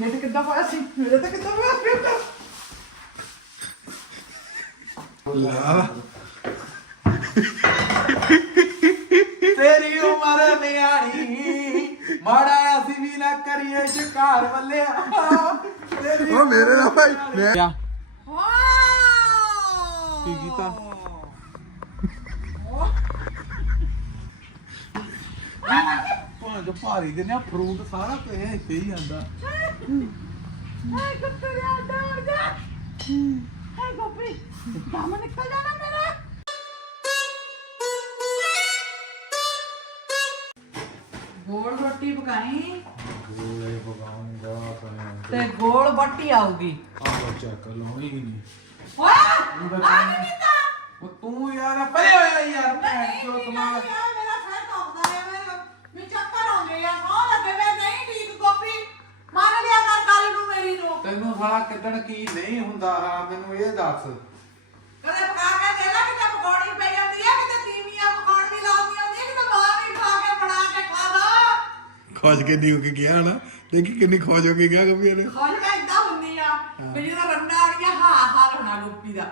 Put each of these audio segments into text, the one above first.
ਮੇਰੇ ਤੇ ਕਿੱਦਾਂ ਪਾਇਆ ਸੀ? ਮੇਰੇ ਤੇ ਕਿੱਦਾਂ ਪਾਇਆ ਸੀ ਤੇਰੀ ਉਮਰ ਨਿਆਣੀ ਮਾੜਾ ਅਸੀਂ ਵੀ ਨਾ ਕਰੀਏ ਸ਼ਿਕਾਰ ਵੱਲਿਆ। ਤੇਰੀ ਉਹ ਮੇਰੇ ਨਾਲ ਭਾਈ ਮੈਂ ਕੀ ਕੀਤਾ? ਭਾਂਜ ਭਾਰੀ ਦੇ ਨੇ ਫਰੂਟ ਸਾਰਾ ਤੇ ਇੱਥੇ ਹੀ ਆਂਦਾ। ਹਾਏ ਕੁੱਤੇ ਦੇ ਆਂਡਾ ਉੜ ਜਾ ਹਾਏ ਗੋਪੀ ਕੰਮ ਨਿਕਲ ਜਾਣਾ ਮੇਰਾ ਗੋਲ ਰੋਟੀ ਪਕਾਈ ਗੋਲੇ ਪਕਾਉਂਗਾ ਤਾਂ ਤੇ ਗੋਲ ਬੱਟੀ ਆਊਗੀ ਆਹ ਚੱਕ ਲਾਉਣੀ ਹੀ ਨਹੀਂ ਓਏ ਆ ਕੀ ਕੀਤਾ ਉਹ ਤੂੰ ਯਾਰ ਪਰੇ ਹੋਇਆ ਯਾਰ ਭੈਣ ਚੋ ਕਮਾਲ ਯਾਰ, ਮੇਰਾ ਸਿਰ ਦੁਖਦਾ ਹੈ ਮੇਰੇ ਮੈਂ ਚੱਕਰ ਆਉਂਦੇ ਆ ਸੌ ਲੱਗੇ ਮੈਂ ਨਹੀਂ ਠੀਕ ਗੋਪੀ ਮੰਨ ਲਿਆ ਕਰ ਗੱਲ ਨੂੰ ਮੇਰੀ ਨੂੰ। ਤੈਨੂੰ ਸਾਲਾ ਕਿੱਦਣ ਕੀ ਨਹੀਂ ਹੁੰਦਾ ਹਾਂ ਮੈਨੂੰ ਇਹ ਦੱਸ। ਕਦੇ ਪਕਾ ਕੇ ਦੇ ਲੈ ਕਿਤੇ ਪਕੌੜੀ ਪੈ ਜਾਂਦੀ ਹੈ ਕਿਤੇ ਤੀਵੀਆਂ ਪਕੌੜ ਵੀ ਲਾਉਂਦੀ ਹੁੰਦੀ ਹੈ ਕਿਤੇ ਬਾਹਰ ਹੀ ਖਾ ਕੇ ਬਣਾ ਕੇ ਖਾ ਲਓ ਖੋਜ ਕੇ ਨਹੀਂ ਹੋ ਕੇ ਗਿਆ ਨਾ ਦੇਖੀ ਕਿੰਨੀ ਖੋਜ ਹੋ ਕੇ ਗਿਆ ਕਭੀ ਇਹਨੇ ਖੋਜ ਮੈਂ ਇਦਾਂ ਹੁੰਦੀ ਆ ਮੇਰੀ ਤਾਂ ਰੰਨਾ ਆ ਗਿਆ ਹਾਂ ਹਾਲ ਹੋਣਾ ਗੋਪੀ ਦਾ।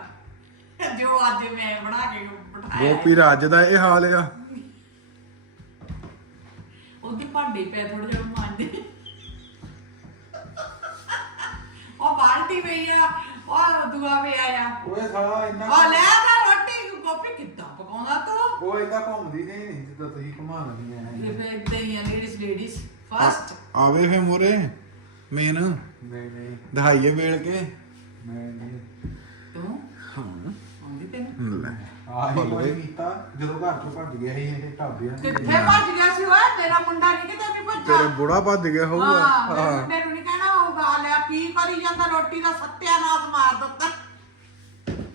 ਜੋ ਅੱਜ ਮੈਂ ਬਣਾ ਕੇ ਬਿਠਾਇਆ। ਗੋਪੀ ਰਾਜ ਦਾ ਇਹ ਹਾਲ ਆ। ਉਹਦੇ ਭਾਂਡੇ ਪੈ ਥੋੜਾ ਜਿਹਾ। ਬਾਲਟੀ ਪਈ ਆ। ਉਹ ਦੁਆ ਪਈ ਆ। ਓਏ ਸਾਲਾ ਇੰਨਾ ਉਹ ਲੈ ਤਾਂ ਰੋਟੀ। ਗੋਪੀ ਕਿੱਦਾਂ ਪਕਾਉਂਦਾ ਤੂੰ? ਉਹ ਇੰਨਾ ਘੁੰਮਦੀ ਨਹੀਂ ਨਹੀਂ ਜਿੱਦਾਂ ਤੁਸੀਂ ਘੁਮਾ ਲੈਂਦੀਆਂ ਐ ਇਹ ਫਿਰ ਇਦਾਂ ਹੀ ਆ ਲੇਡੀਜ਼ ਲੇਡੀਜ਼ ਫਸਟ ਆਵੇ ਫੇ ਮੋਰੇ ਮੇਨ ਨਹੀਂ ਨਹੀਂ। ਦਹਾਈਏ ਵੇਲ ਕੇ। ਮੈਂ ਨਹੀਂ। ਤੂੰ ਹਾਂ। ਆਉਂਦੀ ਤੈਨੂੰ? ਲੈ। ਆਹੀ ਕੋਈ ਕੀਤਾ। ਜਦੋਂ ਘਰ ਤੋਂ ਭੱਜ ਗਿਆ ਸੀ ਇਹ ਢਾਬਿਆਂ ਤੇ। ਕਿੱਥੇ ਭੱਜ ਗਿਆ ਸੀ ਓਏ? ਤੇਰਾ ਮੁੰਡਾ ਨਹੀਂ ਕਿਤੇ ਵੀ ਭੱਜਾ ਤੇਰੇ ਬੁੜਾ ਭੱਜ ਗਿਆ ਹੋਊਗਾ। ਹਾਂ ਹਾਂ। ਮੁੰਡੇ ਨੂੰ ਨਹੀਂ ਹੋਊਗਾ ਲਿਆ ਕੀ ਕਰੀ ਜਾਂਦਾ? ਰੋਟੀ ਦਾ ਸੱਤਿਆਨਾਸ਼ ਮਾਰ ਦਿੱਤਾ।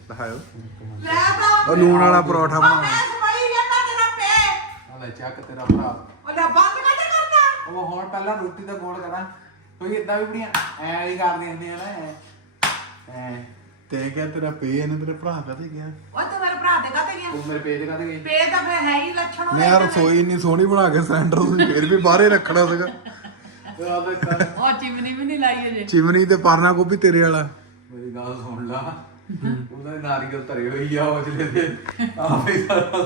ਦਿਖਾਓ ਲੈ ਤਾਂ। ਉਹ ਲੂਣ ਵਾਲਾ ਪਰੌਠਾ ਬਣਾ ਮੈਂ ਸਮਾਈ ਜਾਂਦਾ ਤੇਰਾ ਪੇ ਆ ਲੈ ਚੱਕ ਤੇਰਾ ਭਰਾ। ਉਹ ਲੈ ਬੰਦ ਕਾਹਤੇ ਕਰਦਾ। ਉਹ ਹੁਣ ਪਹਿਲਾਂ ਰੋਟੀ ਦਾ ਗੋਲ ਕਰਾਂ। ਕੋਈ ਇਦਾਂ ਵੀ ਬੜੀਆਂ ਐ ਹੀ ਕਰਦੀਆਂ ਹੁੰਦੀਆਂ ਨਾ ਐ। ਤੇ ਕਿਹਾ ਤੇਰਾ ਪੇ ਇਹਨੇ ਤੇਰੇ ਭਰਾ ਕਦੇ ਗਿਆ? ਉਹ ਤੇ ਮੇਰੇ ਭਰਾ ਦੇ ਕਾਹਤੇ ਗਿਆ। ਤੂੰ ਮੇਰੇ ਪੇਜ ਕਾਤੇ ਗਈ? ਪੇ ਤਾਂ ਫਿਰ ਹੈ ਹੀ ਲੱਛਣ ਮੈਂ ਯਾਰ ਰਸੋਈ ਇੰਨੀ ਸੋਹਣੀ ਬਣਾ ਕੇ ਸਿਲੰਡਰ ਤੁਸੀਂ ਫੇਰ ਵੀ ਬਾਹਰੇ ਰੱਖਣਾ ਸੀਗਾ। ਉਹ ਚਿਮਨੀ ਵੀ ਨਹੀਂ ਲਾਈ ਅਜੇ। ਚਿਮਨੀ ਤੇ ਪਰਨਾ ਗੋਭੀ ਤੇਰੇ ਵਾਲਾ। ਮੇਰੀ ਗੱਲ ਸੁਣ ਲਾ। ਉਹਨਾਂ ਦੇ ਨਾਰੀਅਲ ਧਰੇ ਹੋਈ ਆ ਉਜਲੇ ਦੇ। ਆਪੇ ਸਾਰਾ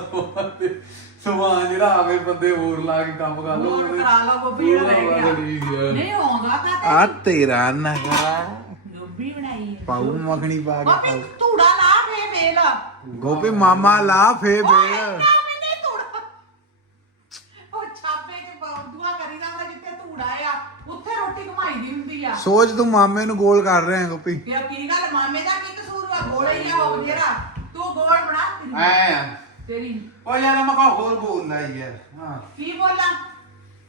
ਸਮਾਨ ਜਿਹੜਾ ਆਵੇ ਬੰਦੇ ਹੋਰ ਲਾ ਕੇ ਕੰਮ ਕਰ ਲਓ। ਹੋਰ ਕਰਾ ਲਓ ਗੋਭੀ ਉਹ ਰਹਿ ਗਿਆ। ਨਹੀਂ ਆਉਂਦਾ ਆ ਤੇਰਾ ਨਖਰਾ ਗੋਭੀ ਬਣਾਈ ਪਾਉ ਮੱਖਣੀ ਪਾ ਕੇ ਗੋਭੀ ਪਾਉ ਧੂੜਾ ਲਾ ਫੇ ਵੇਲ ਗੋਪੀ ਮਾਮਾ ਲਾ ਫੇ ਓਏ ਬੇ ਇੰਨਾ ਵੀ ਨਹੀਂ ਧੂੜਾ ਉਹ ਛਾਪੇ ਚ ਦੁਆ ਕਰੀ ਜਾਂਦਾ ਜਿੱਥੇ ਧੂੜਾ ਆ ਉੱਥੇ ਰੋਟੀ ਘਮਾਈ ਦੀ ਹੁੰਦੀ ਆ ਸੋਚ ਤੂੰ ਮਾਮੇ ਨੂੰ ਗੋਲ ਕਰ ਰਿਹਾ ਗੋਪੀ। ਯਾਰ ਕੀ ਗੱਲ ਮਾਮੇ ਦਾ ਕੀ ਕਸੂਰ ਵਾ? ਗੋਲੇ ਹੀ ਆ ਉਹ ਜਿਹੜਾ। ਤੂੰ ਗੋਲ ਬਣਾ ਤੇਰੀ- ਐ ਆ। ਤੇਰੀ। ਉਹ ਯਾਰ ਮੈਂ ਕਹਾ ਹੋਰ ਬੋਲਣਾ ਹੀ ਯਾਰ ਹਾਂ। ਕੀ ਬੋਲਾਂ?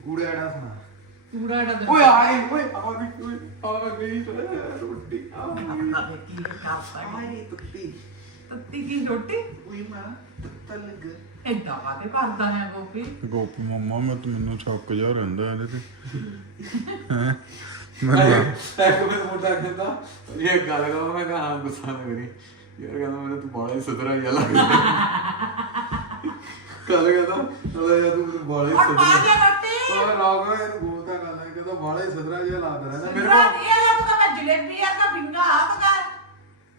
ਊੜੇੜਾ ਸੁਣਾ। ਧੂੜਾ ਡਾ ਓਏ ਆਏ ਓਏ ਆ ਗਈ ਓਏ ਆ ਗਈ ਰੋਟੀ ਆ ਗਈ। ਕੀ ਕਰਦਾ ਆਏ ਤੁੱਤੀ। ਤੱਤੀ ਕੀ ਰੋਟੀ? ਓਏ ਮਾਂ ਤਲਗ ਏਦਾਂ ਕਾਤੇ ਕਰਦਾ ਹੈ ਗੋਪੀ। ਗੋਪੀ ਮਾਮਾ ਮੈਂ ਤੂੰ ਮੈਨੂੰ ਛੱਕ ਜਾ ਰਹਿੰਦਾ ਇਹਦੇ ਤੇ। ਹੈ? ਇੱਕ ਮਿੰਟ ਮੁੰਡਾ ਕਹਿੰਦਾ ਇਹ ਗੱਲ ਕਰੋ ਮੈਂ ਕਹਾ ਹਾਂ ਗੁੱਸਾ ਨਾ ਕਰੀ। ਯਾਰ ਕਹਿੰਦਾ ਮੈਨੂੰ ਤੂੰ ਬਾਲਾ ਹੀ ਸੁਧਰਾ ਜਿਹਾ ਲੱਗਦਾ। ਕੱਲ ਕਹਿੰਦਾ ਅਲੇ ਯਾਰ ਤੂੰ ਮੈਨੂੰ ਬਾਲਾ ਹੀ ਔਰ ਪਾ ਸੁਧਰਾ ਦੇ ਰੋਟੀ। ਉਹ ਰਾਗ ਇਹਨੂੰ ਬੋਲਦਾ ਗੱਲ ਹੈ ਕਹਿੰਦਾ ਬਾਲਾ ਹੀ ਸੁਧਰਾ ਜਿਹਾ ਲੱਗਦਾ ਰਹਿੰਦਾ। ਮੇਰੇ ਕੋਲ ਆ ਤਾਂ ਮੈਂ ਜਲੇਬੀ ਆ ਤਾਂ ਬਿੰਗਾ ਹੱਥ ਦਾ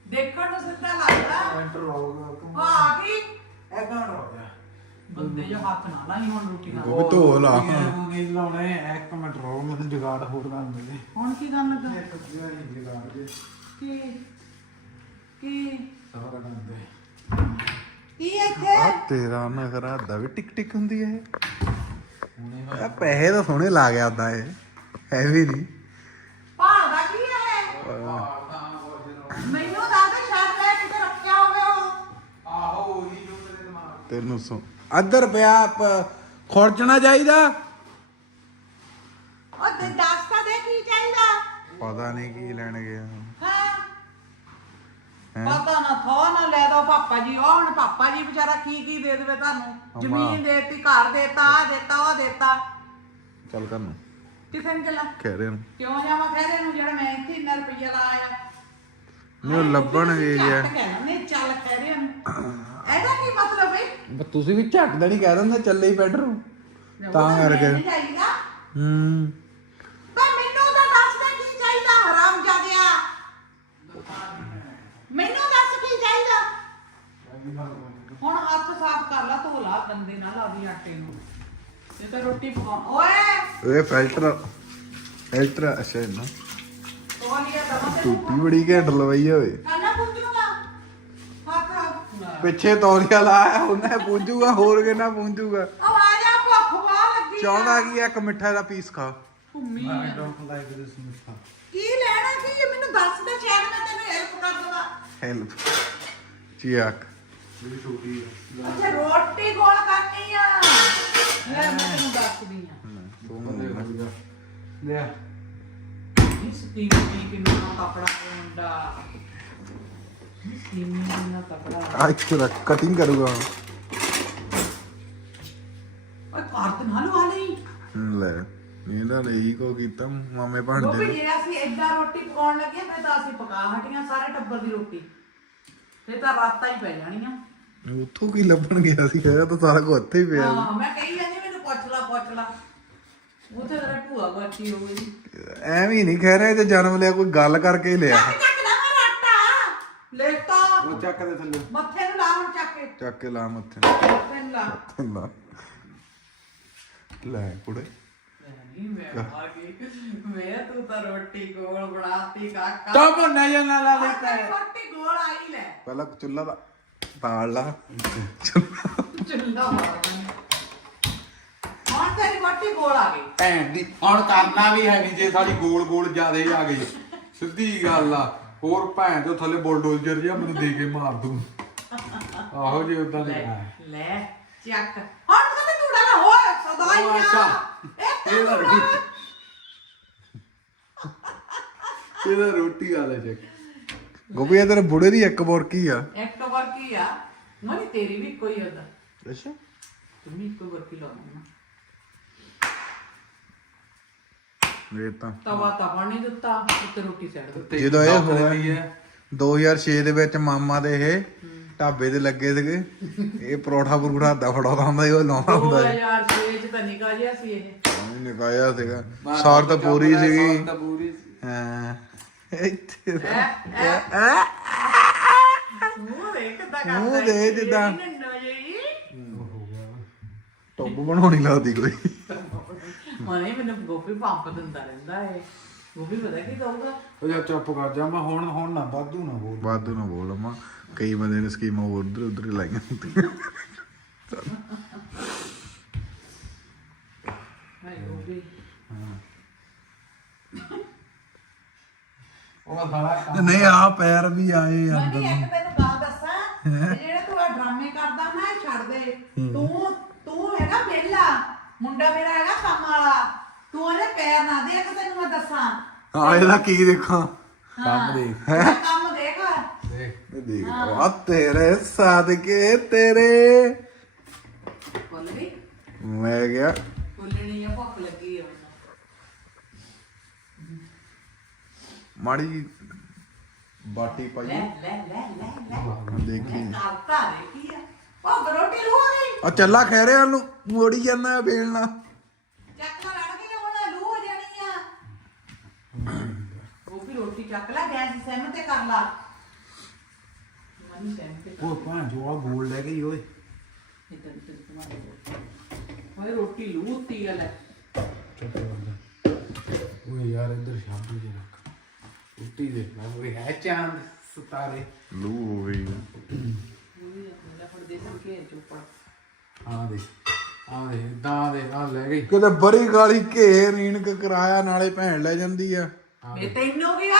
ਦੇਖਣ ਨੂੰ ਸਿੱਧਾ ਲੱਗਦਾ। ਐਂਟਰ ਹੋਊਗਾ ਤੂੰ। ਹਾਂ ਕੀ ਇਹ ਕੌਣ ਹੋ ਗਿਆ ਬੰਦੇ ਜੋ ਹੱਥ ਨਾ ਲਾਈ ਹੁਣ ਰੋਟੀ ਨਾਲ। ਉਹ ਵੀ ਧੋ ਲਾ। ਉਹ ਨਹੀਂ ਲਾਉਣੇ ਇੱਕ ਮਿੰਟ ਰੋ ਮੈਨੂੰ ਜੁਗਾੜ ਹੋਰ ਕਰ ਮਿਲੇ ਹੁਣ ਕੀ ਕਰਨ ਲੱਗਾ? ਇੱਕ ਜਿਹੜਾ ਜੁਗਾੜ ਜੇ। ਕੀ? ਕੀ? ਸਾਰਾ ਗੰਦੇ ਕੀ ਇੱਥੇ? ਆ ਤੇਰਾ ਨਖਰਾ ਦਾ ਵੀ ਟਿਕ ਟਿਕ ਹੁੰਦੀ ਹੈ ਹੁਣੇ ਇਹ ਪੈਸੇ ਤਾਂ ਸੋਹਣੇ ਲਾ ਗਿਆ ਉਦਾਂ ਇਹ। ਹੈ ਵੀ ਨਹੀਂ ਭਾਲਦਾ ਕੀ ਹੈ ਮੈਨੂੰ ਦੱਸ ਦੇ ਸ਼ਾਇਦ ਮੈਂ ਕਿਤੇ ਰੱਖਿਆ ਹੋਵੇ ਉਹ। ਆਹੋ ਉਹੀ ਜੋ ਤੇਰੇ ਦਿਮਾਗ ਤੈਨੂੰ ਸੋ ਅੱਧਰ ਪਿਆ ਖੁਰਚਣਾ ਚਾਹੀਦਾ? ਉਹ ਦੱਸ ਤਾਂ ਦੇ ਕੀ ਚਾਹੀਦਾ? ਪਤਾ ਨਹੀਂ ਕੀ ਲੈਣ ਗਿਆ। ਹਾਂ। ਹੈਂ? ਪਤਾ ਨਾ ਥੋ ਨਾ ਲੈ ਦੋ ਪਾਪਾ ਜੀ ਉਹ ਹੁਣ ਪਾਪਾ ਜੀ ਵਿਚਾਰਾ ਕੀ ਕੀ ਦੇ ਦੇਵੇ ਤੁਹਾਨੂੰ? ਜ਼ਮੀਨ ਦੇਤੀ ਘਰ ਦੇਤਾ ਆ ਦੇਤਾ ਉਹ ਦੇਤਾ। ਚੱਲ ਕਰ ਨੂੰ ਕਿਸੇ ਨੂੰ ਚੱਲਾਂ? ਕਹਿ ਰਹੇ ਨੂੰ। ਕਿਉਂ ਜਾਵਾਂ? ਖਹਿਰੇ ਨੂੰ ਜਿਹੜਾ ਮੈਂ ਇੱਥੇ ਇੰਨਾ ਰੁਪਈਆ ਲਾਇਆ। ਨਹੀਂ ਉਹ ਲੱਭਣ ਗਈ ਹੈ ਨਹੀਂ ਚੱਲ ਕਹਿ ਰਹੇ ਹਨ ਇਹਦਾ ਕੀ ਮਤਲਬ ਹੈ ਪਰ ਤੁਸੀਂ ਵੀ ਝੱਟ ਦਾ ਨਹੀਂ ਕਹਿ ਦਿੰਦੇ ਚੱਲੇ ਹੀ ਬੈਡਰੂ ਤਾਂ ਕਰਕੇ। ਹੂੰ। ਬਾ ਮੈਨੂੰ ਤਾਂ ਦੱਸ ਦੇ ਕੀ ਚਾਹੀਦਾ ਹਰਾਮ ਜਾਦਿਆ। ਮੈਨੂੰ ਦੱਸ ਕੀ ਚਾਹੀਦਾ। ਹੁਣ ਹੱਥ ਸਾਫ਼ ਕਰ ਲਾ ਧੋ ਲਾ ਗੰਦੇ ਨਾਲ ਆਵੀ ਆਟੇ ਨੂੰ। ਤੇ ਤਾਂ ਰੋਟੀ ਪਕਾਉਣ ਓਏ! ਇਹ ਫਿਲਟਰ ਫਿਲਟਰ ਅੱਛਾ ਨਾ ਟੂਟੀ ਬੜੀ ਘੈਂਟ ਲਵਾਈ ਹੱਥ ਪਿੱਛੇ ਤੌਲੀਆ ਲਾਇਆ ਉਹਨੇ ਪੂੰਜੂਗਾ ਹੋਰ ਕਿੰਨਾ ਪੂੰਜੂਗਾ ਜਾ। ਚਾਹੁੰਦਾ ਕੀ ਆ, ਇੱਕ ਮਿੱਠਾ ਦਾ ਪੀਸ ਖਾ। ਭੁੰਮੀ ਆ। don't like this ਮਿੱਠਾ ਕੀ ਲੈਣਾ ਕੀ ਇਹ ਮੈਨੂੰ ਦੱਸ ਦੇ ਸ਼ਾਇਦ ਮੈਂ ਤੈਨੂੰ ਹੈਲਪ ਕਰ ਦਵਾਂ। ਹੈਲਪ ਚੀਆਕ। ਇਹ ਛੋਟੀ ਆ। ਅੱਛਾ ਰੋਟੀ ਗੋਲ ਕਰਨੀ ਆ। ਲੈ ਮੈਂ ਤੈਨੂੰ ਦੱਸਦੀ ਆ। ਬੰਦੇ ਹੋ ਗਿਆ ਲੈ ਕਟਿੰਗ ਕਰੂਗਾ ਹੁਣ। ਓਏ ਕਾਰਤ ਨਾਲ ਵਾਲੀ ਲੈ ਇਹਦਾ ਨੇ ਇਹੀ ਕੋ ਕੀਤਾ ਮਾਮੇ ਉਹ ਭਾਂਡੇ ਵੀ ਨੇ। ਜੇ ਅਸੀਂ ਏਦਾਂ ਰੋਟੀ ਪਕਾਉਣ ਲੱਗੇ ਫਿਰ ਤਾਂ ਅਸੀਂ ਪਕਾ ਹਟੀਆਂ ਸਾਰੇ ਟੱਬਰ ਦੀ ਰੋਟੀ। ਤੇ ਤਾਂ ਰਾਤਾਂ ਹੀ ਪੈ ਜਾਣੀਆਂ। ਉੱਥੋਂ ਕੀ ਲੱਭਣ ਗਿਆ ਸੀ ਇਹ ਤਾਂ ਸਾਰਾ ਕੁਝ ਉੱਥੇ ਹੀ ਪਿਆ। ਹਾਂ ਮੈਂ ਕਹੀ ਜਾਂਦੀ ਮੈਨੂੰ ਪੁੱਛ ਲਾ ਪੁੱਛ ਲਾ। ਉੱਥੇ ਤੇਰੇ ਭੂਆ ਗਾਚੀ ਹੋ ਗਈ। ਐਵੇਂ ਹੀ ਨਹੀਂ ਕਹਿ ਰਿਹਾ ਤੇ ਜਨਮ ਲਿਆ ਕੋਈ ਗੱਲ ਕਰਕੇ ਹੀ ਲਿਆ। ਚੱਕ ਚੱਕ ਨਾ ਮੇਰਾ ਆਟਾ ਲੇਟਾ। ਉਹ ਚੱਕ ਦੇ ਥੱਲੇ। ਮੱਥੇ ਨੂੰ ਲਾ ਹੁਣ ਚੱਕ ਕੇ। ਚੱਕ ਕੇ ਲਾ ਮੱਥੇ ਮੱਥੇ ਨੂੰ ਲਾ। ਲਾ। ਲੈ ਕੁੜੇ। ਨਹੀਂ ਮੈਂ ਆ ਗਈ। ਮੈਂ ਤੂੰ ਤਾਂ ਰੋਟੀ ਗੋਲ ਬਣਾਤੀ ਕਾਕਾ। ਤਾਂ ਬੰਨਾ ਜਾਂ ਨਾ ਲਾ ਹੁਣ ਤੇਰੀ ਰੋਟੀ ਗੋਲ ਆਈ ਲੈ। ਪਹਿਲਾਂ ਚੁੱਲ੍ਹਾ ਦਾ ਬਾਲ ਲਾ। ਚੁੱਲ੍ਹਾ। ਮਾਰ ਦੇ ਹੁਣ ਤੇਰੀ ਰੋਟੀ ਗੋਲ ਆ ਗਈ। ਭੈਣ ਦੀ ਹੁਣ ਕਰਨਾ ਵੀ ਹੈ ਨਹੀਂ ਜੇ ਸਾਡੀ ਗੋਲ ਗੋਲ ਜਿਆਦੇ ਆ ਗਈ। ਸਿੱਧੀ ਗੱਲ ਆ। ਹੋਰ ਭੈਣ ਤੋਂ ਥੱਲੇ ਬੁਲਡੋਜ਼ਰ ਜਿਹਾ ਮੈਨੂੰ ਦੇ ਕੇ ਮਾਰ ਦੂੰ। ਆਹੋ ਜੀ ਉਦਾਂ ਦੇ ਲੈ ਲੈ ਚੱਕ। ਹੁਣ ਕਦੇ ਤੂੜਾ ਨਾ ਹੋਏ ਸਦਾ ਹੀ ਉਹ ਆ ਅੱਛਾ। ਇਹ ਇਹਦਾ ਤਾਂ ਰੋਟੀ ਇਹਦਾ ਰੋਟੀ ਆ ਲੈ ਚੱਕ ਗੋਪੀ ਇਹ ਤੇਰੇ ਬੁੜੇ ਦੀ ਇੱਕ ਬੋਰਕੀ ਆ? ਇੱਕ ਵਾਰ ਕੀ ਆ? ਮਨੀ ਤੇਰੀ ਵੀ ਕੋਈ ਹੁੰਦਾ ਅੱਛਾ। ਤੂੰ ਵੀ ਇੱਕ ਵਾਰ ਕੀ ਲਾਉਣਾ ਤਵਾ ਤਵਾ ਨਹੀਂ ਦਿੱਤਾ ਉੱਤੇ ਰੋਟੀ ਸੈੱਟ ਦਿੱਤੀ। ਜਦੋਂ ਇਹ ਹੋਇਆ ਦੇਣੀ ਹੈ। 2006 ਦੇ ਵਿੱਚ ਮਾਮਾ ਦੇ ਇਹ ਢਾਬੇ ਤੇ ਲੱਗੇ ਸੀਗੇ। ਇਹ ਪਰੌਠਾ ਪਰੂਠਾ ਦਾ ਫੜਾਉਂਦਾ ਹੁੰਦਾ ਸੀ ਉਹ ਲਾਉਂਦਾ ਹੁੰਦਾ ਸੀ। 2006 ਚ ਤਾਂ ਨਿਕਾ ਸੀ ਇਹ। ਨਿਕਾਇਆ ਸੀਗਾ। ਸਾਰ ਤਾਂ ਪੂਰੀ ਸੀਗੀ। ਸਾਰ ਤਾਂ ਪੂਰੀ ਸੀ। ਹਾਂ। ਇੱਥੇ ਮੂੰਹ ਦੇਖ ਕਿੱਦਾਂ ਕਰਦਾ ਮੂੰਹ ਦੇ ਜਿੱਦਾਂ। ਟੋਬ ਬਣਾਉਣੀ ਲੱਗਦੀ ਕੋਈ। ਮਨੇ ਮੈਨੂੰ ਗੋਪੀ ਪੰਪ ਦਿੰਦਾ ਰਹਿੰਦਾ ਏ। ਗੋਪੀ ਪਤਾ ਕੀ ਕਹੂਗਾ? ਉਹ ਜਾ ਚੁੱਪ ਕਰ ਜਾ ਮੈਂ ਹੁਣ ਹੁਣ ਨਾ ਵਾਧੂ ਨਾ ਬੋਲ। ਵਾਧੂ ਨਾ ਬੋਲ ਅਮਾ। ਕਈ ਬੰਦੇ ਨੇ ਸਕੀਮਾਂ ਉਧਰ ਉਧਰ ਲਾਈਆਂ ਹੁੰਦੀਆਂ। ਹਾਏ ਗੋਪੀ। ਉਹ ਸਾਲਾ ਕੰਮ ਨਹੀਂ ਆ ਪੈਰ ਵੀ ਆਏ ਆ ਮਨੀ ਇੱਕ ਤੈਨੂੰ ਗੱਲ ਦੱਸਾਂ ਇਹ ਜਿਹੜੇ ਤੂੰ ਆਹ ਡਰਾਮੇ ਕਰਦਾ ਨਾ ਇਹ ਛੱਡ ਦੇ। ਤੂੰ ਤੂੰ ਹੈਗਾ ਵਿਹਲਾ। ਮੁੰਡਾ ਮੇਰਾ ਹੈਗਾ ਕੰਮ ਵਾਲਾ। ਤੂੰ ਇਹਦੇ ਪੈਰ ਨਾ ਦੇਖ ਤੈਨੂੰ ਮੈਂ ਦੱਸਾਂ। ਆ ਇਹਦਾ ਕੀ ਦੇਖਾਂ? ਕੰਮ ਦੇਖ। ਇਹਦਾ ਕੰਮ ਦੇਖ। ਦੇਖ। ਇਹ ਦੇਖ ਆ ਤੇਰੇ ਸਾਦਕੇ ਤੇਰੇ। ਬੋਲ ਵੀ ਮੈਂ ਗਿਆ। ਬੋਲਣੀ ਆ ਭੁੱਖ ਲੱਗੀ ਆ ਮਾੜੀ ਜਿਹੀ ਬਾਟੀ ਪਾਈ। ਲੈ ਲੈ ਲੈ ਲੈ ਲੈ। ਦੇਖੀ। ਕਰਤਾ ਦੇਖੀ ਆ। ਭੁੱਖ ਰੋਟੀ ਲੂ ਆ ਗਈ। ਆ ਚੱਲਾ ਖੈਰੇ ਵੱਲ ਨੂੰ ਮੋੜੀ ਜਾਂਦਾ ਬੇਲਣਾ ਚੱਕ ਲਾ ਲੜ ਕੇ ਹੁਣ ਲੂ ਹੋ ਜਾਣੀ ਆ। ਉਹ ਵੀ ਰੋਟੀ ਚੱਕ ਲੈ ਗੈਸ ਸਿਮ ਤੇ ਕਰ ਲਾ। ਮਨੀ ਸਿਮ ਤੇ ਕਰ। ਉਹ ਭਾਂ ਜੋ ਆ ਗੋਲ ਲੈ ਗਈ ਓਏ। ਤੁਹਾਡੇ ਓਏ ਰੋਟੀ ਲੂਤੀ ਆ ਲੈ। ਓਏ ਯਾਰ ਇੱਧਰ ਸ਼ਾਬੂ ਜੀ ਰੱਖ। ਉੱਤੀ ਦੇ ਮੈਂ ਓਏ ਹੈ ਚਾਂਦ ਸਤਾਰੇ। ਲੂ ਹੋ ਗਈ। ਫੜ ਦੇ ਆ ਦੇ ਆ ਦੇ ਦਾ ਦੇ ਆ ਲੈ ਗਈ। ਕਿਤੇ ਬੜੀ ਗਾਲੀ ਘੇ ਰੀਣਕ ਕਰਾਇਆ ਨਾਲੇ ਭੈਣ ਲੈ ਜਾਂਦੀ ਆ। ਇਹ ਤੈਨੂੰ ਕੀ ਆ?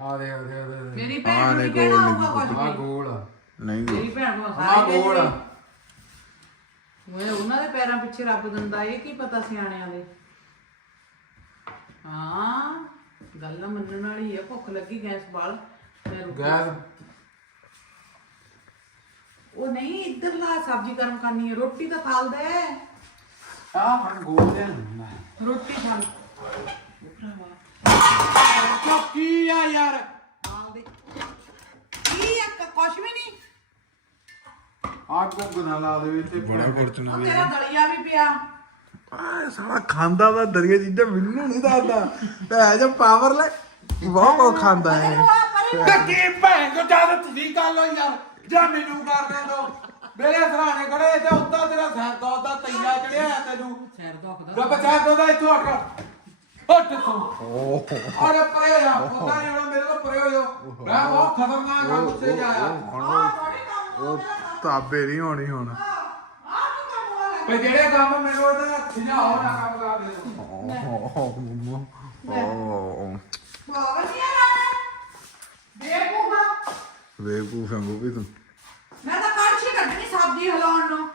ਆ ਦੇ ਆ ਦੇ ਆ ਮੇਰੀ ਹਾਂ, ਭੈਣ ਨੂੰ ਗੋਲ ਹੋਊਗਾ ਕੁਝ ਆ ਵੀ। ਗੋਲ ਆ। ਨਹੀਂ ਮੇਰੀ ਭੈਣ ਨੂੰ ਆ ਸਾਰੇ ਗੋਲ ਆ। ਓਏ ਉਹਨਾਂ ਦੇ ਪੈਰਾਂ ਪਿੱਛੇ ਰੱਬ ਦਿੰਦਾ ਇਹ ਕੀ ਪਤਾ ਸਿਆਣਿਆਂ ਦੇ। ਹਾਂ ਗੱਲ ਮੰਨਣ ਵਾਲੀ ਆ ਭੁੱਖ ਲੱਗੀ ਗੈਸ ਬਾਲ। ਮੈਂ ਰੁਕ ਗੈਸ ਉਹ ਨਹੀਂ ਇੱਧਰ ਲਾ ਸਬਜ਼ੀ ਗਰਮ ਕਰਨੀ ਹੈ। ਰੋਟੀ ਤਾਂ ਖਾਲ ਦੇ ਆ ਹੁਣ ਗੋਲ ਦੇ ਨਾ ਰੋਟੀ ਖਾਲ ਉਹ ਭਰਾਵਾ ਚੌਕੀ ਆ ਯਾਰ? ਖਾਲ ਦੇ। ਕੀ ਆ ਕ- ਕੁਛ ਵੀ ਨਹੀਂ। ਆ ਕੋ ਨਾ ਲਾ ਦੇ ਇੱਥੇ। ਬੜਾ ਫੋਰਚੂਨ ਉਹ ਤੇਰਾ ਦਲੀਆ ਵੀ ਪਿਆ। ਆ ਸਾਲਾ ਖਾਂਦਾ ਵਾ ਦਰੀਆ ਚੀਜ਼ਾਂ ਮੈਨੂੰ ਨਹੀਂ ਦੱਸਦਾ। ਭੈ ਜਾ ਪਾਵਰ ਲੈ ਬਹੁਤ ਕੋ ਖਾਂਦਾ ਹੈ ਆ ਪਰ ਕੀ ਭੈਣ ਕੋ ਜਦ ਤੁਸੀਂ ਕਰ ਲੋ ਯਾਰ। ਜਾਂ ਮੈਨੂੰ ਕਰਨੇ ਦੋ ਮੇਰੇ ਸਰਾਣੇ ਖੜੇ ਤੇ ਉੱਤਾ ਤੇਰਾ ਸਿਰ ਦਾ ਉੱਤਾ ਤੈਲਾ ਚੜਿਆ ਤੈਨੂੰ। ਸਿਰ ਦੁਖਦਾ। ਰੱਬ ਚਾਹ ਦੋ ਦਾ ਇੱਥੋਂ ਹਟ ਹਟ ਤੂੰ। ਅਰੇ ਪਰੇ ਆ ਪਤਾ ਨਹੀਂ ਹੁਣ ਮੇਰੇ ਤੋਂ ਪਰੇ ਹੋ ਜਾਓ ਮੈਂ ਬਹੁਤ ਖਤਰਨਾਕ ਕੰਮ ਉੱਤੇ ਜਾਇਆ। ਆਹ ਥੋੜੀ ਕੰਮ ਹੋ ਉਹ ਤਾਬੇ ਨਹੀਂ ਹੋਣੀ ਹੁਣ। ਹੋ ਤੇ ਜਿਹੜੇ ਕੰਮ ਮੈਨੂੰ ਉਹਦਾ ਖਿਜਾਓ ਨਾ ਕੰਮ ਕਰ ਦੇ। ਓਹ ਮੰਮਾ ਓਹ ਬਾਬਾ ਜੀ ਆ ਬੇਕੂਫਾ ਬੇਵਕੂਫ ਹੈ ਗੋਪੀ ਤੂੰ। ਮੈਂ ਤਾਂ ਕੜਛੀ ਕੱਢਣੀ ਸਬਜ਼ੀ ਹਿਲਾਉਣ ਨੂੰ।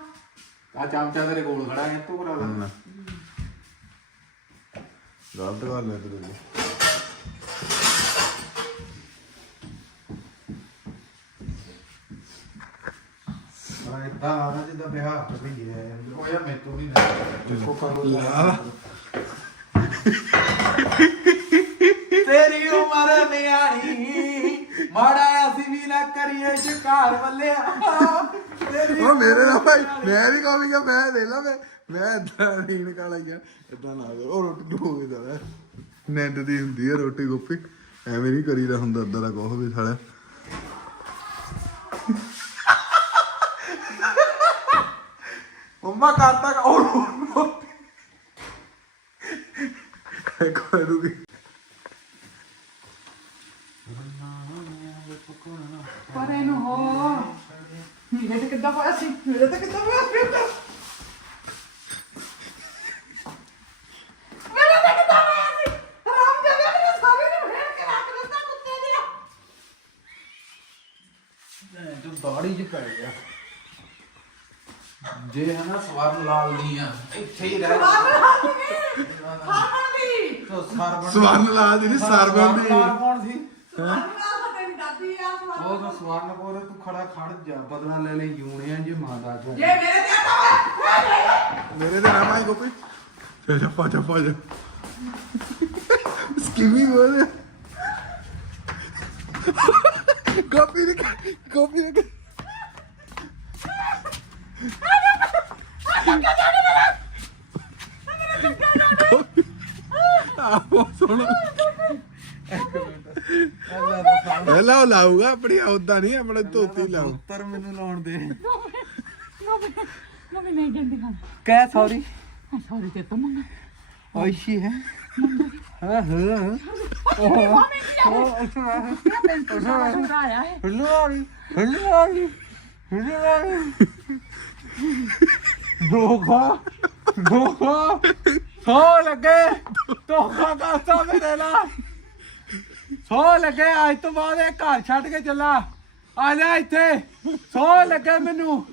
ਆ ਚਮਚਾ ਤੇਰੇ ਕੋਲ ਖੜਾ ਹੈ ਤੂੰ ਕਰਾ ਲੈ। ਨਾ। ਗਲਤ ਗੱਲ ਹੈ ਤੇਰੇ। ਲਈ ਇਦਾਂ ਆਦਾ ਜਿੱਦਾਂ ਵਿਆਹ ਤੇ ਵੀ ਹੈ ਉਹ ਯਾਰ ਮੈਨੂੰ ਨਹੀਂ ਦੇਖੋ ਕਰੋ। ਤੇਰੀ ਉਮਰ ਨਿਆਣੀ ਮਾੜਾ ਅਸੀਂ ਵੀ ਨਾ ਕਰੀਏ ਸ਼ਿਕਾਰ ਵੱਲਿਆ ਤੇਰੀ ਉਹ ਮੇਰੇ ਨਾਲ ਭਾਈ ਮੈਂ ਵੀ ਕਹਾਂਗਾ ਮੈਂ ਦੇ ਲਾ ਮੈਂ ਮੈਂ ਇਦਾਂ ਰੀਣ ਕਾਲਾ ਹੀ ਆ। ਇਦਾਂ ਨਾ ਕਰੋ। ਉਹ ਰੋਟੀ ਹੋ ਗਈ ਦਾ ਨਿੰਦ ਦੀ ਹੁੰਦੀ ਹੈ ਰੋਟੀ ਗੋਪੀ। ਐਵੇਂ ਨਹੀਂ ਕਰੀਦਾ ਹੁੰਦਾ ਇਦਾਂ ਦਾ ਕੋਹ ਵੀ ਸਾਲਿਆ। ਮੰਮਾ ਕਰਤਾ ਉਹ ਕੋਈ ਰੁਕੀ ਪਰ ਇਹਨੂੰ ਹੋ। ਮੇਰੇ ਤੇ ਕਿੱਦਾਂ ਹੋਇਆ ਸੀ? ਮੇਰੇ ਤੇ ਕਿੱਦਾਂ ਹੋਇਆ ਸੀ? ਮੇਰੇ ਤੇ ਕਿੱਦਾਂ ਹੋਇਆ ਸੀ? ਰਾਮ ਦੇ ਮੇਰੇ ਸਾਰੇ ਨੂੰ ਫੇਰ ਕੇ ਰੱਖ ਦਿੱਤਾ ਕੁੱਤੇ ਦੀ। ਜੋ ਦਾੜੀ 'ਚ ਪੈ ਗਿਆ। ਜੇ ਹਨਾ ਸਵਰਨ ਲਾਲ ਨਹੀਂ ਆ ਇੱਥੇ ਹੀ ਰਹਿ। ਨਹੀਂ ਖਾਣ ਦੀ। ਤੋ ਸਰਵਣ ਸਵਰਨ ਲਾਲ ਦੀ ਨੀ, ਸਰਵਣ ਦੀ। ਲਾਲ ਕੌਣ ਸੀ? ਸਵਰਨ ਨਾਲ ਤੇਰੀ ਦਾਦੀ ਆ ਸਵਰਨ ਉਹ ਤਾਂ ਸਵਰਨ ਕੋਲ ਤੂੰ ਖੜਾ ਖੜ ਜਾ ਬਦਲਾ ਲੈ ਲੈ ਜੂਣਿਆ ਜੇ ਮਾਦਾ ਚੋਂ ਜੇ ਮੇਰੇ ਤੇ ਆਤਾ ਹੋਇਆ ਮੇਰੇ ਤੇ ਨਾ ਭਾਈ ਗੋਪੀ ਚੱਲ ਜਾ ਪਾ ਜਾ ਪਾ ਜਾ ਸਕਿਮੀ ਬੋਲ ਗੋਪੀ ਨੇ ਗੋਪੀ ਨੇ ਆਹ ਸੋਣਾ ਇਹ ਲਾਉ ਲਾਊਗਾ ਆਪਣੀ ਉਦਾਂ ਨਹੀਂ ਆਪਣਾ ਧੋਤੀ ਲਾਉ ਉੱਤਰ ਮੈਨੂੰ ਲਾਉਣ ਦੇ। ਮੰਮੀ ਨਹੀਂ ਜੰਦੀ ਖਾਣਾ ਕਹਿ ਸੌਰੀ ਸੌਰੀ ਤੇ ਤੁਮ ਮੰਗਾ। ਓਇਸ਼ੀ ਹੈ। ਹਾਂ ਹਾਂ ਆਇਆ ਹੈ ਹਲਵਾਈ ਹਲਵਾਈ ਹਲਵਾਈ ਦੋਖਾ ਦੋਖਾ ਸੋ ਲੱਗੇ। ਦੋਖਾ ਕਰਤਾ ਮੇਰੇ ਨਾਲ। ਸੋ ਲੱਗੇ ਅੱਜ ਤੋਂ ਬਾਅਦ ਇਹ ਘਰ ਛੱਡ ਕੇ ਚੱਲਾ। ਆ ਜਾ ਇੱਥੇ। ਸੋ ਲੱਗੇ ਮੈਨੂੰ।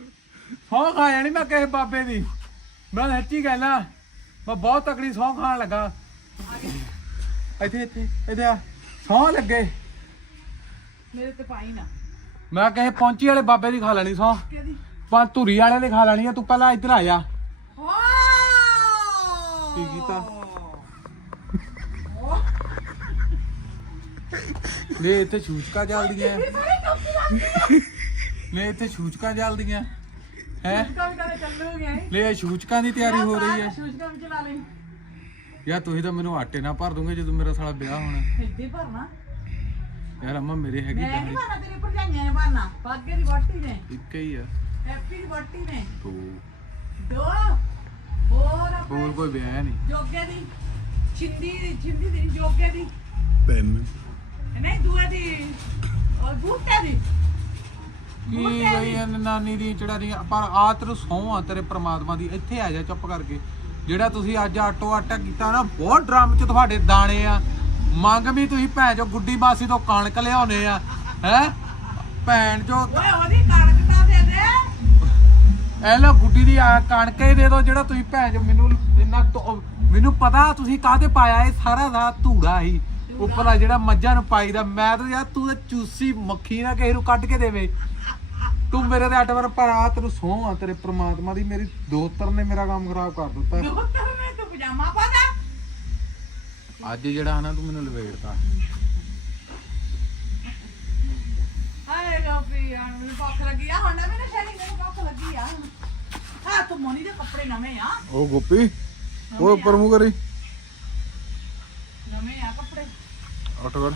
ਸੌ ਖਾ ਜਾਣੀ ਮੈਂ ਕਿਸੇ ਬਾਬੇ ਦੀ। ਮੈਂ ਸੱਚੀ ਕਹਿਣਾ ਮੈਂ ਬਹੁਤ ਤਕੜੀ ਸੌ ਖਾਣ ਲੱਗਾ। ਇੱਥੇ ਇੱਥੇ ਇੱਥੇ ਆ। ਸੌ ਲੱਗੇ। ਮੇਰੇ ਤੇ ਪਾਈ ਨਾ। ਮੈਂ ਕਹੇ ਪਹੁੰਚੀ ਵਾਲੇ ਬਾਬੇ ਦੀ ਖਾ ਲੈਣੀ ਸੌ। ਕਿਹਦੀ? ਪਾ ਧੂਰੀ ਵਾਲੇ ਦੀ ਖਾ ਲੈਣੀ ਆ ਤੂੰ ਪਹਿਲਾਂ ਇੱਧਰ ਆ ਜਾ। ਕੀ ਕੀਤਾ? ਲੈ ਇੱਥੇ ਛੂਚਕਾ ਜਲਦੀਆਂ ਲੈ ਇੱਥੇ ਛੂਚਕਾ ਜਲਦੀਆਂ ਹੈ? ਕਵੀ ਕਦੇ ਚੱਲੂ ਗਿਆ ਲੈ ਛੂਚਕਾਂ ਦੀ ਤਿਆਰੀ ਹੋ ਰਹੀ ਹੈ। ਯਾਰ ਤੁਸੀਂ ਤਾਂ ਮੈਨੂੰ ਆਟੇ ਨਾ ਭਰ ਦੋਗੇ ਜਦੋਂ ਮੇਰਾ ਸਾਲਾ ਵਿਆਹ ਹੋਣਾ। ਇੱਦੀ ਭਰਨਾ। ਯਾਰ ਅੰਮਾ ਮੇਰੇ ਹੈਗੀ ਮੈਂ ਨਹੀਂ ਭਰਨਾ ਤੇਰੀ ਭਰਜਾਈਆਂ ਨੇ ਭਰਨਾ। ਬਾਗੇ ਦੀ ਵੋਟੀ ਨੇ। ਇੱਕ ਹੀ ਆ। ਹੈਪੀ ਦੀ ਵੋਟੀ ਨੇ। ਤੋ ਦੋ? ਹੋਰ ਕੋਈ ਵਿਆਹ ਨਹੀਂ। ਜੋਗੇ ਦੀ। ਛਿੰਦੀ ਦੀ ਛਿੰਦੀ ਦੀ ਜੋਗੇ ਦੀ। ਪੈਨ ਨਹੀਂ ਦੂਆ ਦੀ ਔਰ ਬੂਟੇ ਦੀ। ਕੀ ਗਈ ਇਹ ਨਾਨੀ ਦੀ ਦੀ ਪਰ ਆ ਤੈਨੂੰ ਸਹੁੰ ਆ ਤੇਰੇ ਪ੍ਰਮਾਤਮਾ ਦੀ ਇੱਥੇ ਆ ਜਾ ਚੁੱਪ ਕਰਕੇ। ਜਿਹੜਾ ਤੁਸੀਂ ਅੱਜ ਆਟੋ ਆਟਾ ਕੀਤਾ ਨਾ ਬਹੁਤ ਡਰਮ ਚ ਤੁਹਾਡੇ ਦਾਣੇ ਆ। ਮੰਗ ਵੀ ਤੁਸੀਂ ਭੈਣ ਚੋ ਗੁੱਡੀ ਮਾਸੀ ਤੋਂ ਕਣਕ ਲਿਆਉਨੇ ਆ ਹੈ? ਭੈਣ ਚੋ ਓਏ ਉਹਦੀ ਕਣਕ ਤਾਂ ਦੇ ਦੇ। ਇਹ ਲੋ ਗੁੱਡੀ ਦੀ ਆ ਕਣਕ ਹੀ ਦੇ ਦਿਓ ਜਿਹੜਾ ਤੁਸੀਂ ਭੈਣ ਚੋ ਮੈਨੂੰ ਇੰਨਾ ਮੈਨੂੰ ਪਤਾ ਤੁਸੀਂ ਕਾਹਦੇ ਪਾਇਆ ਇਹ ਸਾਰਾ ਦਾ ਧੂੜਾ ਹੀ। ਉੱਪਰਲਾ ਜਿਹੜਾ ਮੱਝਾਂ ਨੂੰ ਪਾਈਦਾ ਮੈਂ ਤਾਂ ਯਾਰ ਤੂੰ ਤਾਂ ਚੂਸੀ ਮੱਖੀ ਨਾ ਕਿਸੇ ਨੂੰ ਕੱਢ ਕੇ ਦੇਵੇ। ਤੂੰ ਮੇਰੇ ਤੇ ਅੱਠ ਵਾਰ ਪਰ ਆ ਤੈਨੂੰ ਸਹੁੰ ਆ ਤੇਰੇ ਪ੍ਰਮਾਤਮਾ ਦੀ ਮੇਰੀ ਦੋਤਰ ਨੇ ਮੇਰਾ ਕੰਮ ਖਰਾਬ ਕਰ ਦਿੱਤਾ। ਦੁੱਤਰ ਨੇ ਤੂੰ ਪਜਾਮਾ ਪਾਦਾ ਅੱਜ ਜਿਹੜਾ ਨਾ ਤੂੰ ਮੈਨੂੰ ਲਵੇੜਤਾ। ਹਾਏ ਲੋਪੀ ਆ ਮੈਨੂੰ ਭੁੱਖ ਲੱਗੀ ਆ। ਹੁਣ ਨਾ ਮੈਨੂੰ ਸ਼ਰੀ ਮੈਨੂੰ ਭੁੱਖ ਲੱਗੀ ਆ। ਆ ਤੂੰ ਮੋਨੀ ਦੇ ਕੱਪੜੇ ਨਵੇਂ ਆ। ਉਹ ਗੋਪੀ ਉਹ ਉੱਪਰ ਮੂੰਹ ਕਰੀ। ਨਵੇਂ ਆ ਕੱਪੜੇ। ਉੱਠ ਕਰ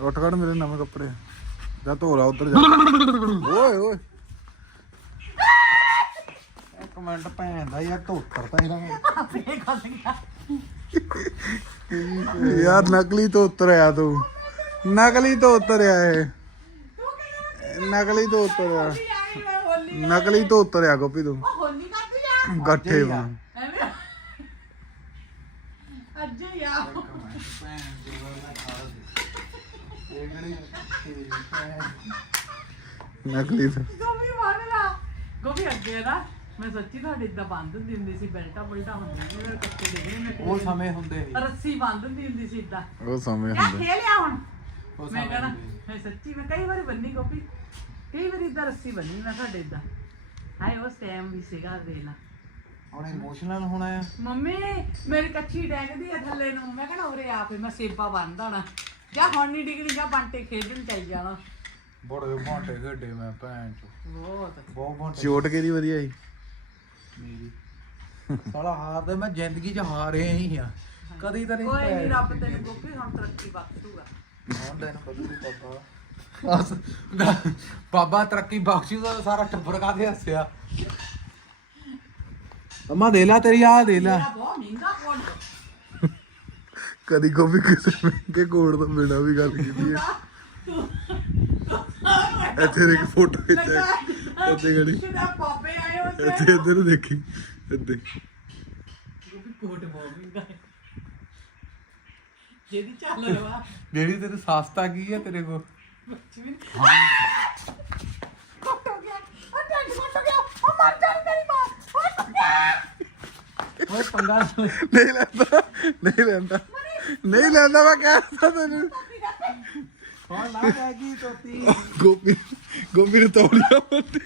ਉੱਠ ਕੱਢ ਮੇਰੇ ਨਵੇਂ ਕੱਪੜੇ ਜਾ ਧੋ ਲਾ ਉਧਰ ਜਾ ਓਏ ਓਏ ਇੱਕ ਮਿੰਟ ਭੈਣ ਦਾ ਯਾਰ ਧੋਤਰ ਤਾਂ ਇਹਦਾ ਆਪੇ ਖੁੱਲ ਗਿਆ ਯਾਰ ਨਕਲੀ ਤੋਂ ਉਤਰਿਆ ਤੂੰ ਨਕਲੀ ਤੋਂ ਉਤਰਿਆ ਇਹ ਤੂੰ ਕਿਹਨੇ ਨਕਲੀ ਤੋਂ ਉਤਰਿਆ ਆਈ ਮੈਂ ਹੋਲੀ ਨਕਲੀ ਤੋਂ ਉਤਰਿਆ ਗੋਪੀ ਤੂੰ ਉਹ ਹੋਲੀ ਕਰਦੀ ਆ ਗੱਠੇ ਵਾਂ ਐਵੇਂ ਅੱਜ ਯਾ ਨਕਲੀ ਤੋਂ। ਗੋਭੀ ਬੰਨ ਲਾ। ਗੋਭੀ ਅੱਗੇ ਨਾ ਮੈਂ ਸੱਚੀ ਤੁਹਾਡੇ ਇਦਾਂ ਬੰਦ ਹੁੰਦੀ ਹੁੰਦੀ ਸੀ ਬੈਲਟਾ ਬੁਲਟਾ ਹੁੰਦੀ ਸੀ ਮੇਰੇ ਕੱਚੇ ਡਿੱਗਣੇ ਮੈਂ ਉਹ ਸਮੇਂ ਹੁੰਦੇ ਸੀ। ਰੱਸੀ ਬੰਦ ਹੁੰਦੀ ਹੁੰਦੀ ਸੀ ਇਦਾਂ। ਉਹ ਸਮੇਂ ਕਿਆ ਹੁੰਦੇ। ਖੇਲਿਆ ਹੁਣ। ਉਹ ਮੈਂ ਸਮੇਂ ਕਹਣਾ ਹੁੰਦੇ ਸੀ। ਮੈਂ ਸੱਚੀ ਮੈਂ ਕਈ ਵਾਰੀ ਬੰਨੀ ਗੋਪੀ ਕਈ ਵਾਰੀ ਇਦਾਂ ਰੱਸੀ ਬੰਨੀ ਮੈਂ ਤੁਹਾਡੇ ਇਦਾਂ। ਹਾਏ ਉਸ ਟਾਈਮ ਵੀ ਸੀਗਾ ਵੇਲਾ ਹੁਣ ਇਮੋਸ਼ਨਲ ਹੋਣਾ ਆ। ਮੰਮੀ ਮੇਰੀ ਕੱਚੀ ਡੈਂਗਦੀ ਆ ਥੱਲੇ ਨੂੰ। ਮੈਂ ਕਹਣਾ ਉਰੇ ਆ ਫੇ ਮੈਂ ਸੇਬਾ ਬੰਨਦਾ ਨਾ ਜਾਂ ਹੁਣ ਨਹੀਂ ਡਿਗਣੀ ਜਾਂ ਬੰਟੇ ਖੇਡਣ ਚੱਲ ਜਾਣਾ। ਬੜੇ ਬਾਂਟੇ ਖੇਡੇ ਮੈਂ ਭੈਣ ਚ ਬਹੁਤ। ਬਹੁਤ ਬਾਂਟੇ ਚੋਟ ਕਿਹਦੀ ਵਧੀਆ ਸੀ? ਮੇਰੀ। ਸਾਲਾ ਹਾਰ ਤੇ ਮੈਂ ਜ਼ਿੰਦਗੀ 'ਚ ਹਾਰਿਆ ਹੀ ਆ। ਕਦੀ ਤਾਂ ਨਹੀਂ ਕੋਈ ਨਹੀਂ ਰੱਬ ਤੈਨੂੰ ਗੋਪੀ ਹੁਣ ਤਰੱਕੀ ਬਖਸ਼ੂਗਾ ਹੁਣ ਤੈਨੂੰ ਪਤਾ ਨਹੀਂ ਬਾਬਾ। ਬਸ। ਨਾ, ਬਾਬਾ ਤਰੱਕੀ ਬਖਸ਼ੂਗਾ ਤਾਂ ਸਾਰਾ ਟੱਬਰ ਕਾਦੇ ਹੱਸਿਆ? ਅਮਾ ਦੇ ਲੈ ਤੇਰੀ ਆ ਦੇ ਲੈ। ਮੇਰਾ ਬਹੁਤ ਮਹਿੰਗਾ ਕਦੀ ਗੋਪੀ ਕਿਸੇ ਮਹਿੰਗੇ ਕੋੜ ਤੋਂ ਬਿਨਾਂ ਵੀ ਗੱਲ ਕੀਤੀ ਹੈ। ਇੱਥੇ ਇੱਕ ਫੋਟੋ ਖਿੱਚ ਇੱਥੇ ਗੜੀ ਕਿਹਦਾ ਪਾਪੇ ਆਏ ਹੁੰਦੇ ਇੱਥੇ ਇੱਧਰ। ਦੇਖੀ ਇੱਥੇ ਗੋਪੀ ਕੋਟ ਹੈ। ਜਿਹਦੀ ਚੱਲ ਰਵਾ ਜਿਹੜੀ ਤੇਰੀ ਸਸਤਾ ਕੀ ਆ ਤੇਰੇ ਕੋਲ? ਕੁਛ ਵੀ ਕੱਟ ਹੋ ਗਿਆ। ਉਹ ਟੈਂਟ ਕੱਟ ਹੋ ਗਿਆ। ਉਹ ਮਰ ਜਾਣੀ ਤੇਰੀ ਮਾਂ। ਉਹ ਪੰਗਾ ਨਹੀਂ ਲੈਂਦਾ। ਨਹੀਂ ਲੈਂਦਾ। ਨਹੀਂ ਲੈਂਦਾ ਮੈਂ ਕਹਿਤਾ ਤੈਨੂੰ। ਹੁਣ ਲਾ ਲੈ ਗਈ ਤੋਤੀ ਗੋਪੀ ਗੋਪੀ ਨੇ ਤੌਲੀਆ ਬੰਦੀ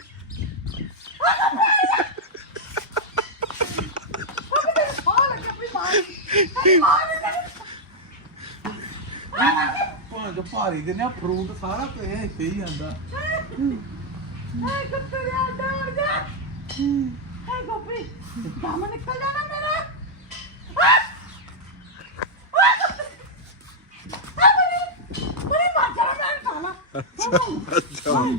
ਉਹ ਲੱਗ ਆਪਣੀ ਮਾਂ ਤੇਰੀ ਮਾਂ ਨੇ ਤੇਰੀ ਭਾਂ ਜੋ ਭਾਰੀ ਦੇ ਨੇ ਫਰੂਟ ਸਾਰਾ ਪਿਆ ਇੱਥੇ ਹੀ ਆਂਦਾ ਹਾਏ ਕੁੱਤੇ ਦੇ ਆਡਾ ਉੜ ਜਾ ਹਾਏ ਗੋਪੀ ਕੰਮ ਨਿਕਲ ਜਾਣਾ ਮੇਰਾ ਆਹ! ਆਹ! ਆਹ ਮੇਰੀ- ਮੇਰੀ ਮਰ ਜਾਣਾ